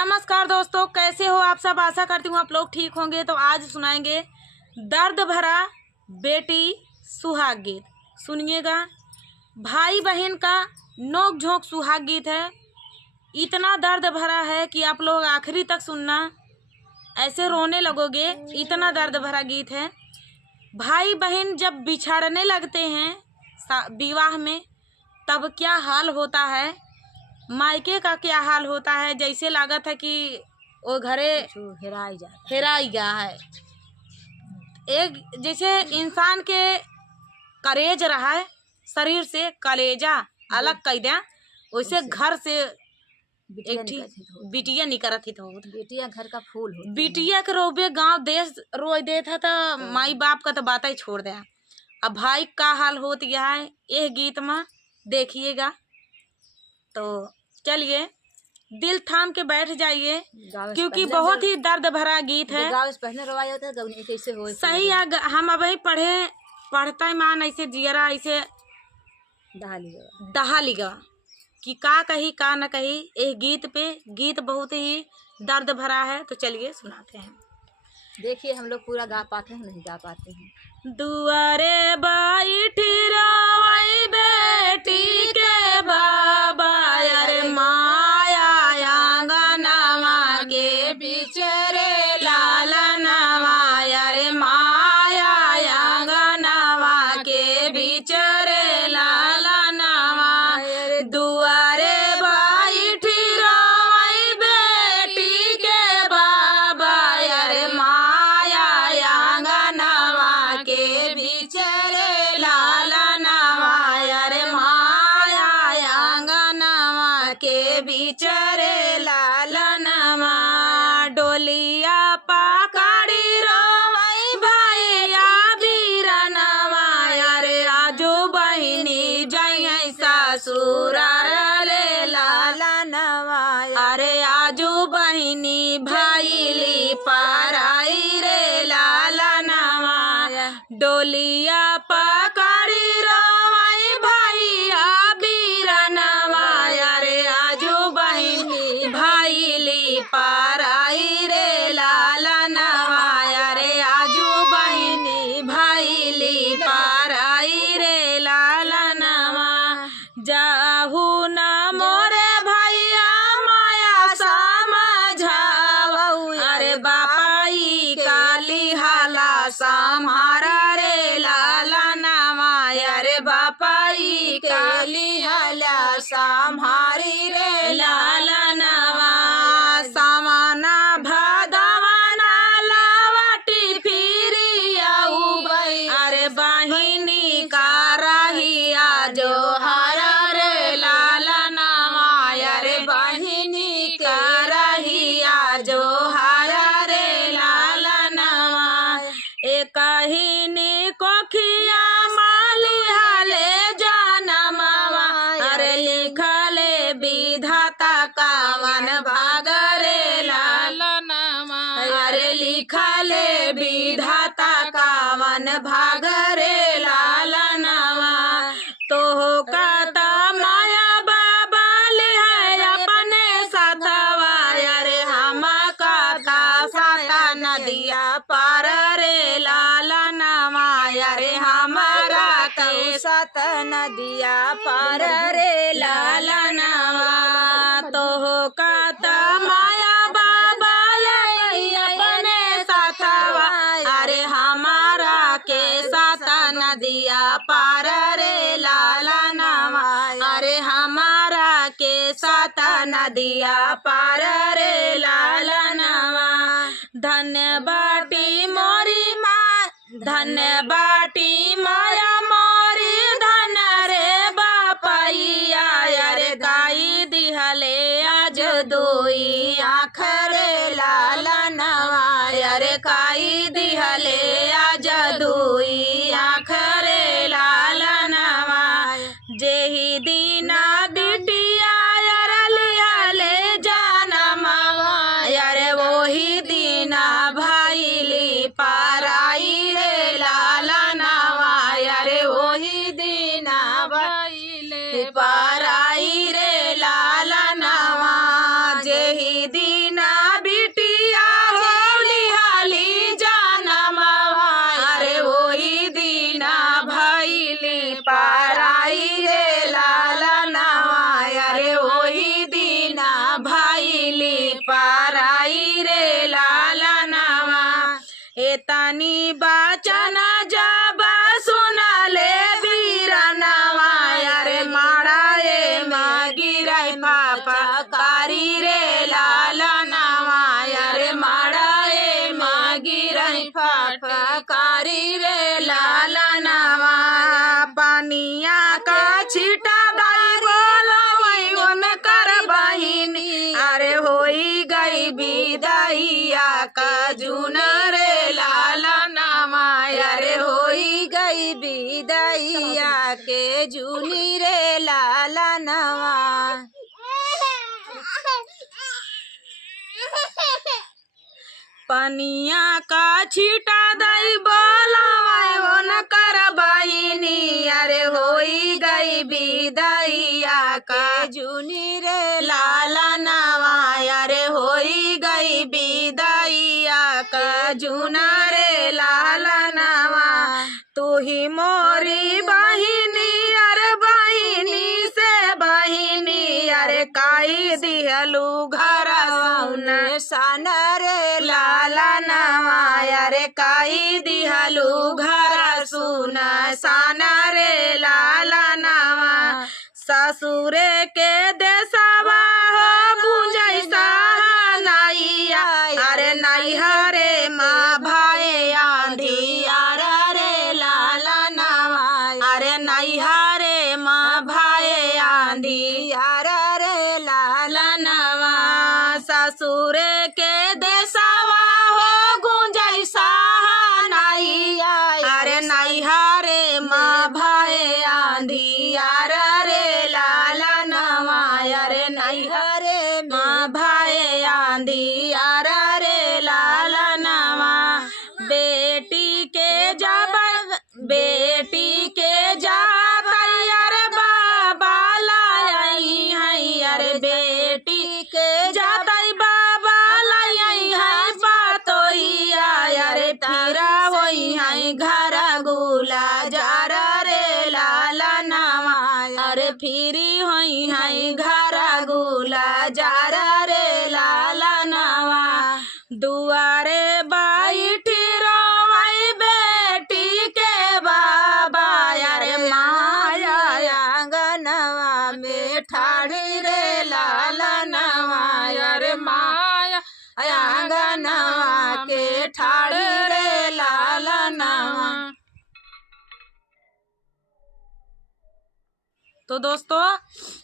नमस्कार दोस्तों, कैसे हो आप सब। आशा करती हूँ आप लोग ठीक होंगे। तो आज सुनाएंगे दर्द भरा बेटी सुहाग गीत। सुनिएगा। भाई बहन का नोक झोंक सुहाग गीत है। इतना दर्द भरा है कि आप लोग आखिरी तक सुनना, ऐसे रोने लगोगे। इतना दर्द भरा गीत है। भाई बहन जब बिछड़ने लगते हैं विवाह में, तब क्या हाल होता है, मायके का क्या हाल होता है। जैसे लागत है कि वो घरे हेराई गया है। एक जैसे इंसान के कलेज रहा है, शरीर से कलेजा अलग कर दिया, वैसे घर से एक बिटिया निकलत थी। तो बिटिया घर का फूल हो, बिटिया के रोबे गांव देश रोई दे था। तो माई बाप का तो बात ही छोड़ दिया। अब भाई का हाल होत गया है, यह गीत में देखिएगा। तो चलिए दिल थाम के बैठ जाइए, क्योंकि बहुत ही दर्द भरा गीत है। कैसे हो सही हम अब ही पढ़ता मान ऐसे जियरा ऐसे दहा लिगा कि का कही का न कही। एक गीत पे गीत बहुत ही दर्द भरा है। तो चलिए सुनाते हैं। देखिए हम लोग पूरा गा पाते हैं, नहीं गा पाते हैं। दुआरे बैठी रोई बेटी के बाबा, अरे माया आंगनवा के बिचरे लालनवा, अरे माया आंगनवा के बिचरे लालनवा। दुआरे बैठी रोई बेटी के बाबा, अरे माया आंगनवा के बिचरे लालनवा, अरे माया आंगनवा के बिचरे लालनवा। डोलिया पकड़ी रोई भैया बीरनवा, अरे आजू बहिनी जय ससुरार रे लालनवा, अरे आजू बहिनी भाईली पराई रे लालनवा। डोलिया पकड़ी रोई भैया बीरनवा, अरे आजू बहिनी भाईली पराई रे लालनवा, अरे आजू बहिनी भाईली पराई रे लालनवा। जाहू न मोरे भैया माया समझावऊ, अरे बापाई काली हाला सम्हारा रे लालनवा, अरे बापाई काली हाला सम्हारी रे लालनवा। सामना भदवाना लावटी फिरी आऊ बई, अरे बहिनी का रहिया जो हरा रे लालनवा, अरे बहिनी का रहिया जो हरा रे लालनवा। एक ही कोखिया माली हाले जानमवा, अरे लिखले विधाता कावन भाग रे लालनवा, अरे लिखले विधाता कावन भाग रे लालनवा। तो कहता माया बाबा है अपने साथवा, अरे हम कहता साता नदिया पार रे लालनवा, अरे हमारा के सात नदिया पार रे लालनवा। तो कहता माया बाबा अपने साथवा, अरे हमारा के सात नदिया पार रे लालनवा, अरे हमारा के सात नदिया पार रे लालनवा। धन्य बाटी मोरी माँ, धन्य बाटी माया मोरी धन रे बापैया, अरे गाई दिहले आज दोई आँख रे लालनवा, अरे गाई दिहले आज दोई आँख रे लालनवा। जेही दीना बिटिया लिहले जानमवा, अरे वही दीना भाईली पराई रे लालनवा, अरे वही दीना भाईले पराई रे लालनवा। जेही दीना बानी बचन जब सुना ले बीरनवा अरे माड़ाए में गिरई फफकारी रे लालनवा अरे माड़ाए में गिरई फफकारी रे लालनवा पानिया का छीटा दाई बोलो वही उन कर बहिनी अरे होई गई विदाइया का जुन रे लालनवा अरे होई गई विदाइया के जुनी रे लालनवा। पनिया का छीटा दई बोलावाए वो न कर बहिनी अरे होई गई विदाइया का जुनी रे लालनवा अरे होई गई विदाइया का जुना रे लालनवा। तू ही मोरी बहिनी अरे बहिनी से बहिनी अरे काई दिहलू घर सुन सन रे लालनवा अरे काई दिहलू घर सुन सन रे लालनवा। ससुरे के देसवा हो बुझै नैया अरे नैहरे माँ भाई आंधी रे लालनवा अरे नैहरे माँ भाई आंधी रे लालनवा। ससुरे के देसवा हो गुंजै नैया अरे नैहरे माँ भाई आंधी रे लालनवा अरे नैहरे माँ भाई आंधी रे लालनवा। बेटी के जब बेटी के जब अरे बाबा लाई है अरे बेटी के जातई बाबा लाई है बातोइया अरे फिरा होई है घर गुला जार रे लालनवा अरे फिरी होई है घर गुला जार रे लालनवा। दुआरे बैठी रोई बेटी के बाबा अरे माया आंगनवा में ठाड़ी रे लालनवा अरे माया आंगनवा के ठाड़ी रे लालनवा। तो दोस्तों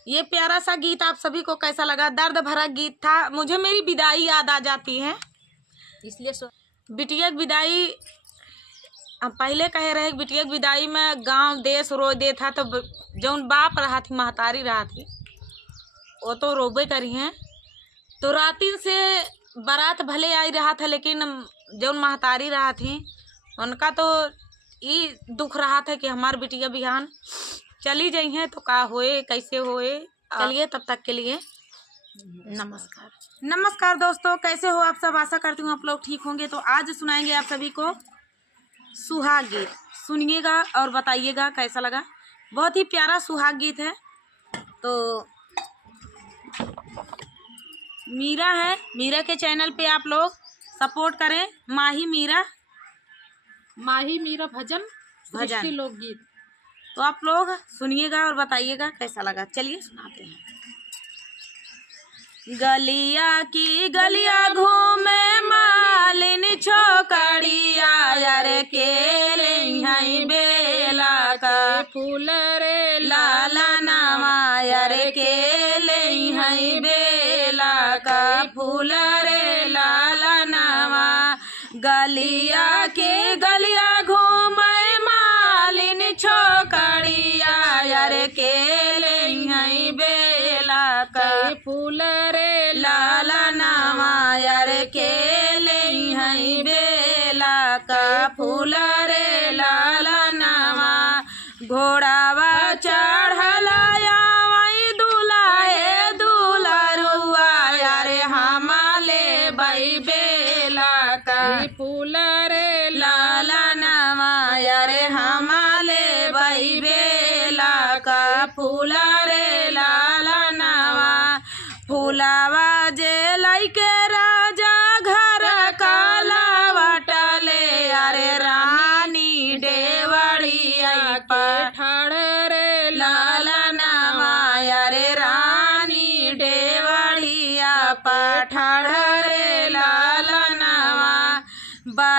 ये प्यारा सा गीत आप सभी को कैसा लगा? दर्द भरा गीत था। मुझे मेरी विदाई याद आ जाती है इसलिए बिटिया की विदाई हम पहले कहे रहे बिटिया की विदाई में गांव देश रो दे था। तो जौन बाप रहा थी महतारी रहा थी वो तो रोबे करी हैं। तो रातिन से बारात भले आई रहा था लेकिन जौन महतारी रहा थी उनका तो ये दुख रहा था कि हमार बिटिया बिहान चली जाई हैं तो का होए कैसे होए। चलिए तब तक के लिए नमस्कार। नमस्कार दोस्तों, कैसे हो आप सब? आशा करती हूँ आप लोग ठीक होंगे। तो आज सुनाएंगे आप सभी को सुहाग गीत। सुनिएगा और बताइएगा कैसा लगा। बहुत ही प्यारा सुहाग गीत है। तो मीरा है, मीरा के चैनल पे आप लोग सपोर्ट करें। माही मीरा भजन लोकगीत। तो आप लोग सुनिएगा और बताइएगा कैसा लगा। चलिए सुनाते हैं। गलिया की गलिया घूमे मालिन छोकड़िया यार केले हई बेला का फूल रे लालनवा यार केले हई बेला का फूल रे लालनवा। गलिया के गलिया घूमे मालिन छोकड़िया यार केले हई बेला का फूल रे लालनवा यार केले हई बेला का फूल रे लालनवा। घोड़ावा चढ़ला वही दुलाहे दुलरुआ यार हमाले बई बेला का फूल रे लालनवा यार हमाले बई बेला का फूल रे लालनवा। फूलावा जे लइके राजा घर काला बटले यार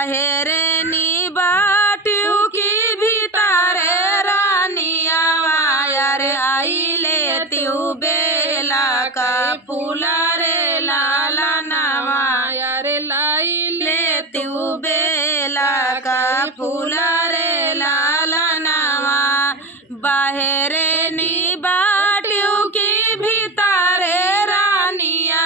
बाहरे नी बाटियों की भीतर रानिया यार आई लेती हूँ बेला का फूला रे लाला नावा यार लाई लेती हूँ बेला का फूला रे लाला नावा बाहरे नी बाटियों की भीतर रानिया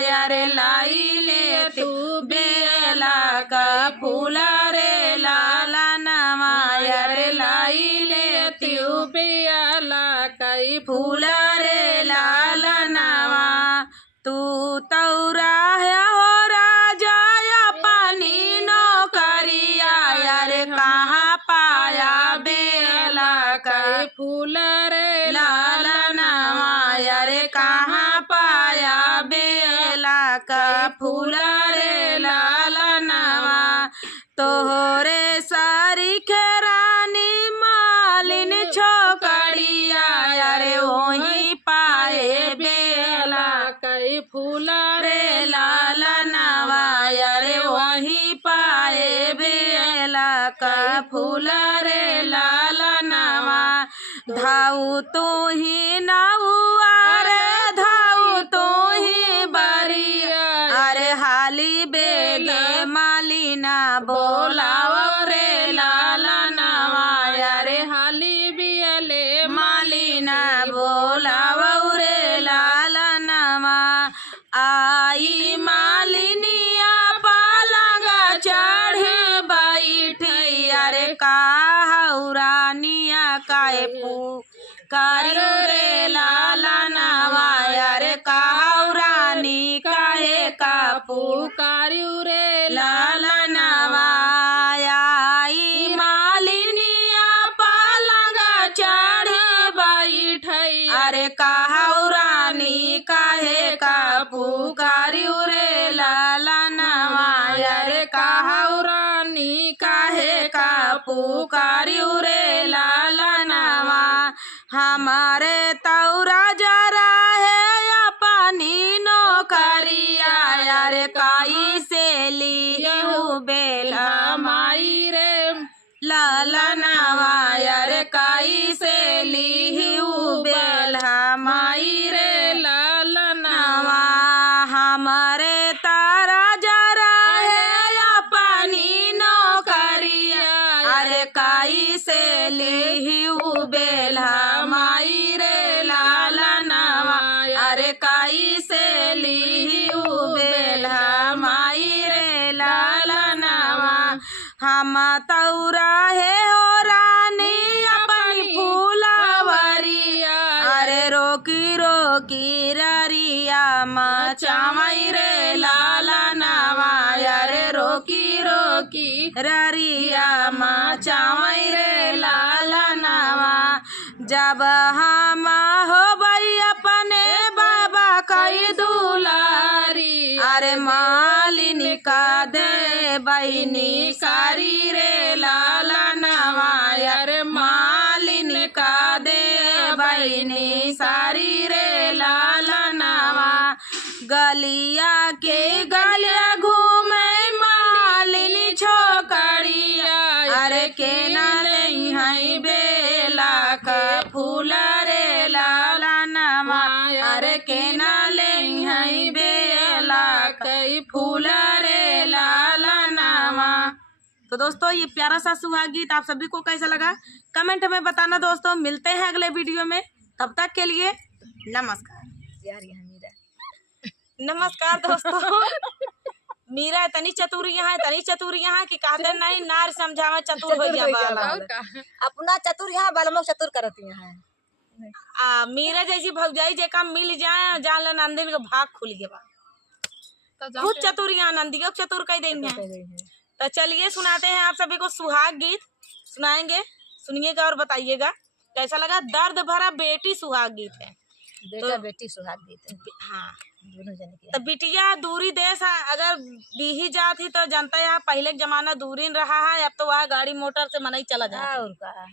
यार लाई लेती हूँ बेला का फूला रे लाला नावा यार लाई लेती हूँ बेला का फूला रे लाला नावा तू तौरा है हो राजा या पानी नौकरिया यार कहाँ पाया बेला का फूला रे लाला नावा यार कहाँ पाया बेला का फूला रे लाला नावा तोहरे सारी खेरानी मालिन छोकड़िया यार वही पाए बेला कई फूला रे लाला नावा यार वही पाए बेला का फूला रे लाला नावा धाऊ तू ही नाउआ रे धाऊ तू ही बरिया अरे हाली बेगे मालिना बोलाव रे लाला नावा यारे हाली बियले मालिना बोलाव रे लाला नावा आई मालिनिया पालंगा चढ़े बैठी अरे काहुरानिया काए पुकारियो रे लाला नावा यारे काहुरानी काहे का पुकारियो रे लाला नावा आई मालिनिया पालंगा चढ़े बैठी अरे काहुरानी काहे का पुकारियो रे लाला नावा यारे काहुरानी काहे का पुकारियो रे लाला नावा हमारे तौरा जरा है या पानी नौकरिया यार काई से ली बेला माई रे लाला नावा यार काई से ली बेला माई रे लाला नावा हमारे तारा जरा है या पानी नौकरिया अरे काई से ली बेला माई रे लाला नावा अरे काई से ली बेला माई रे लाला नावा हम तौरा है हो रानी अपनी फूलावरिया अरे रोकी रोकी ररिया मचावई रे लाला नावा अरे रोकी रोकी ररिया मचावई रे लाला नावा जब हम हो बई अपने बाबा कई दुलारी अरे मालिनी का दे बहनी सारी रे लाला नावा अरे मालिनी का दे बहनी सारी रे लाला नावा गलिया के गलिया घूमे मालिनी छोकड़िया अरे के ना नहीं है बेला का फूला रे लाला नावा अरे के ना नहीं है बेला कई फूला रे लाला नावा। तो दोस्तों ये प्यारा सा सुहाग गीत आप सभी को कैसा लगा कमेंट में बताना दोस्तों। मिलते हैं अगले वीडियो में, तब तक के लिए नमस्कार। यार यहाँ मीरा नमस्कार दोस्तों। मीरा तनी चतुर यहाँ तनी चतुर यहाँ की कहते नहीं नार समझावा चतुर हो गया बाला। अपना चतुर यहाँ बालमों चतुर करती यहाँ मीरा जैसी भौजाई जे काम मिल जाए जान ला नंदिन का भाग खुल गया खुद चतुर यहाँ नंदी को चतुर कह देंगे। तो चलिए सुनाते हैं आप सभी को सुहाग गीत सुनाएंगे, सुनिएगा और बताइएगा कैसा लगा। दर्द भरा बेटी सुहाग गीत है, बेटा बेटी सुहाग गीत है। हाँ दोनों जने की। तो बिटिया दूरी देश अगर बीही जाती तो जनता है पहले के जमाना दूरी रहा है, अब तो वह गाड़ी मोटर से मनाई चला जाए। और का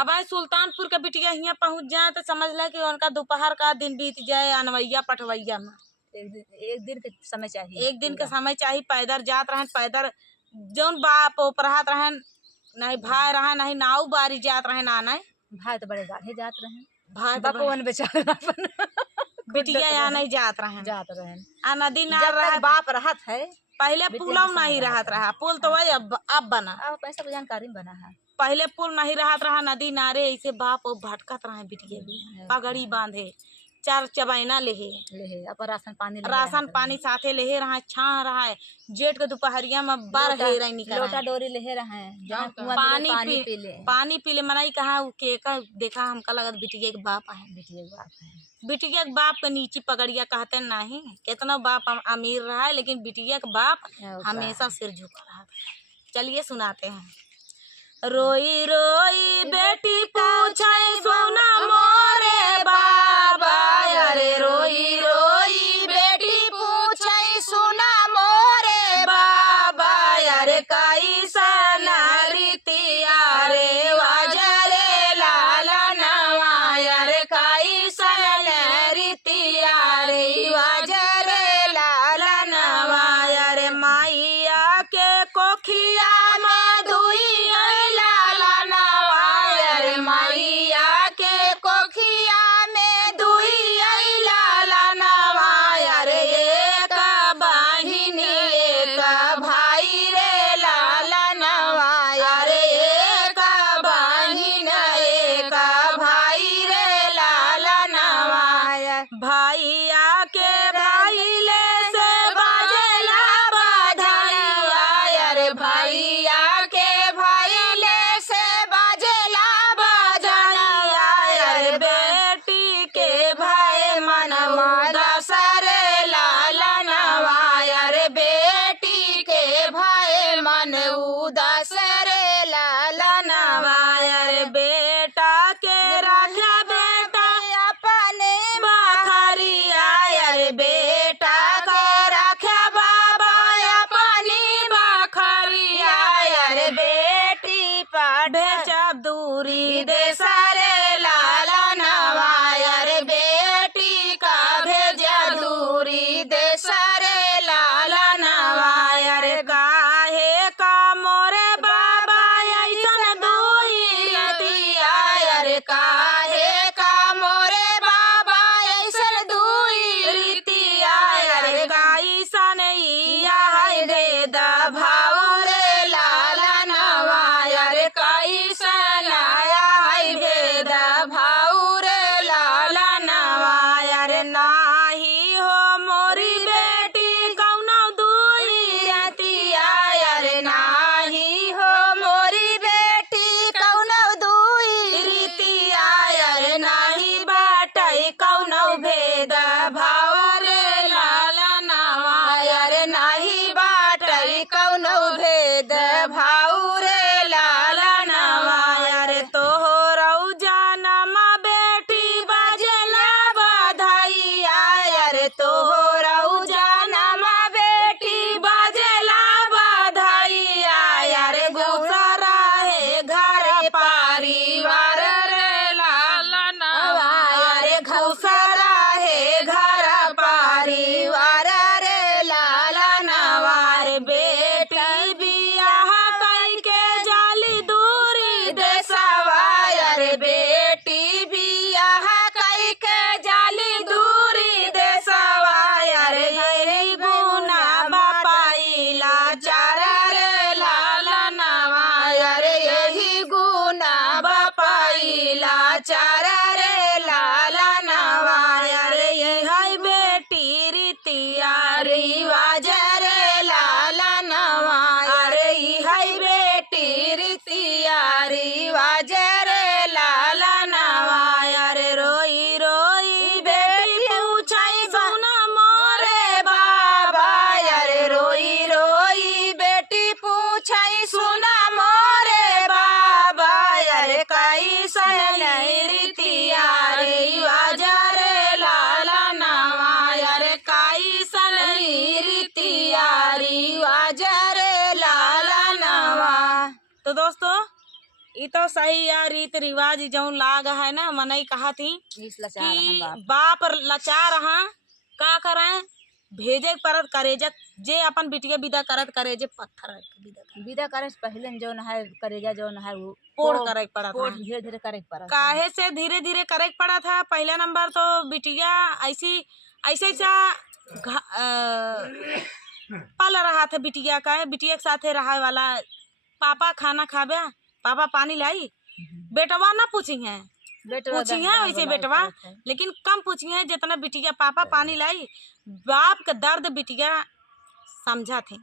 अब आज सुल्तानपुर का बिटिया यहाँ पहुँच जाए तो समझ ले कि उनका दोपहर का दिन बीत जाए अनवैया पटवैया में। एक दिन का समय चाहिए, एक दिन का समय चाहिए। पैदल जात रहे पैदल जौन बाप ओपरात रहन नहीं भाई रहा नहीं नाव बारी जात रहे ना नहीं भाई तो बड़े गाढ़े जात रहे, भाई तो बापवन बेचारा अपन बिटिया यहाँ नहीं जात रहे जात रहे। आ नदी नार जब रहा तक बाप रहत है, पहले बिटिया पुलव के साथ नहीं रहत रहा पुल तो वही अब बना अब पैसा को जानकारी में बना है। पहले पुल नहीं रहत रहा नदी नारे ऐसे बाप ओ भटकत रहे बिटिया भी पगड़ी बांधे 4 चबैना लेहे ले अपन राशन पानी साथे लेहे रहा छाह रहा है जेठ के दोपहरिया में बार हे रही निकल लोटा डोरी ले रहे हैं, जहाँ कुआं पानी पानी पी पी ले। पानी पी ले मनाई कहा के का देखा हमका लगत बिटिया के बाप है बिटिया के बाप है, बिटिया के बाप के नीची पगड़िया कहते नहीं कितना बाप अमीर रहा है लेकिन बिटिया के बाप हमेशा सिर झुका रहा था। चलिए सुनाते हैं। रोई रोई बेटी पूछे सोना मोरे बाबा अरे रोई रोई बेटी पूछे सोना मोरे बाबा अरे कैसा रीतिया रे वाजरे लाला नवा अरे कैसा रीतिया रे वाजरे लाला नवा अरे माइया के कोखिया में दुई लाला नवा अरे माइया के कोखिया में दुई लाला नवा अरे एक बहिनी एक भाई रे लाला नवा अरे एक बहिन एक भाई रे लाला नवा भैया के भाईले से बाजेला बधाइया अरे भैया के भाईले से बाजेला बधाइया अरे बेटी के भाई मन दसरे लाला नवा अरे बेटी के भाई मन दसरे लाला नवा अरे बेटा के राजा बेटा अपने बखरिया अरे बेटा के रखा बाबा अपनी बखरिया अरे बेटी पर भेजब दूरी दे सारे लाला नवा अरे बेटी का भेजा दूरी दे सारे लाला नवा अरे काहे का मोरे बाबा ऐसन दुई रतिया अरे काहे का मोरे बाबा ऐसन दुई रीतिया अरे कैसन इया है वेद भाव रे लाला नवा अरे कैसन आया है वेद भाव रे लाला नवा अरे नाही हो मोरी बेटी कौनो दुई रतिया अरे नाही हो मोरी बेटी कौनो दुई रीतिया अरे नाही बाटई कौनो भेद भाव रे लाला नवा अरे नाही बाटई कौनो भेद भाव रे लाला नवा अरे तोहरौ जानमा बेटी बाजेला बधाइया अरे तोहरौ जानमा बेटी बाजेला बधाइया अरे गुसरा है घर परिवार रे लाला नवा अरे घुसरा है घर परिवार रे लाला नवा रे बेटी बियाह कई के जाली दूरी देशवा अरे बेटी बियाह कई के जाली दूरी देशवा अरे यही गुना बापाइला चार रे लाला नवा अरे यही गुना बापाइला चार रे लाला नवा अरे यही बेटी रीतिया रिवाज रे लाला नवा अरे यही बेटी रीतिया रिवाज रे लाला नवा अरे रोई रोई बेटी पूछाई सोना मोरे बाबा अरे रोई रोई बेटी पूछाई सोना मोरे बाबा अरे कैसन रीतिया रिवाज रे लाला नवा अरे कैसन रीतिया रिवाज रे लाला नवा। तो दोस्तों ये तो सही यार रीत रिवाज जौन लाग है ना मनई कहा थी इस लाचार कि हम बाप बाप लाचार हाँ का करें भेजे परत करेजा जे अपन बिटिया विदा करत करेजे पत्थर रख के विदा कर विदा करे से पहले जौन है करेजा जौन है वो पोड़ करे पड़ा पोड़ था। धीरे धीरे करे पड़ा काहे से धीरे धीरे करे पड़ा था। पहला नंबर तो बिटिया ऐसी ऐसे ऐसा पल रहा था बिटिया का, बिटिया के साथे रहा वाला। पापा खाना खाबे, पापा पानी लाई, बेटवा ना पूछी है, पूछी है वैसे बेटवा, लेकिन कम पूछी है जितना बिटिया पापा पानी लाई। बाप का दर्द बिटिया समझा थी,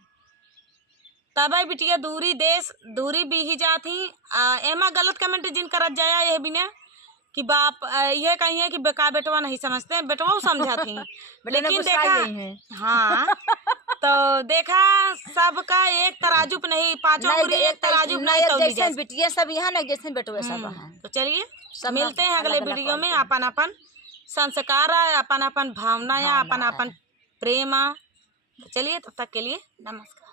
तब बिटिया दूरी देश दूरी भी ही जाती। एमा गलत कमेंट जिन करत जाया यह बिना कि बाप ये कही है कि बेका बेटवा नहीं समझते, बेटवा समझा थी। लेकिन देखा हाँ तो देखा सबका एक तराजू पे नहीं, पांचों उंगली एक तराजू पे नहीं तौली जैसे बिटिया सब यहाँ ना जैसे बेटवे सब हैं। तो चलिए मिलते हैं अगले वीडियो में। अपन अपन संस्कार है, अपन अपन भावना है, अपन अपन प्रेम है। चलिए तब तक के लिए नमस्कार।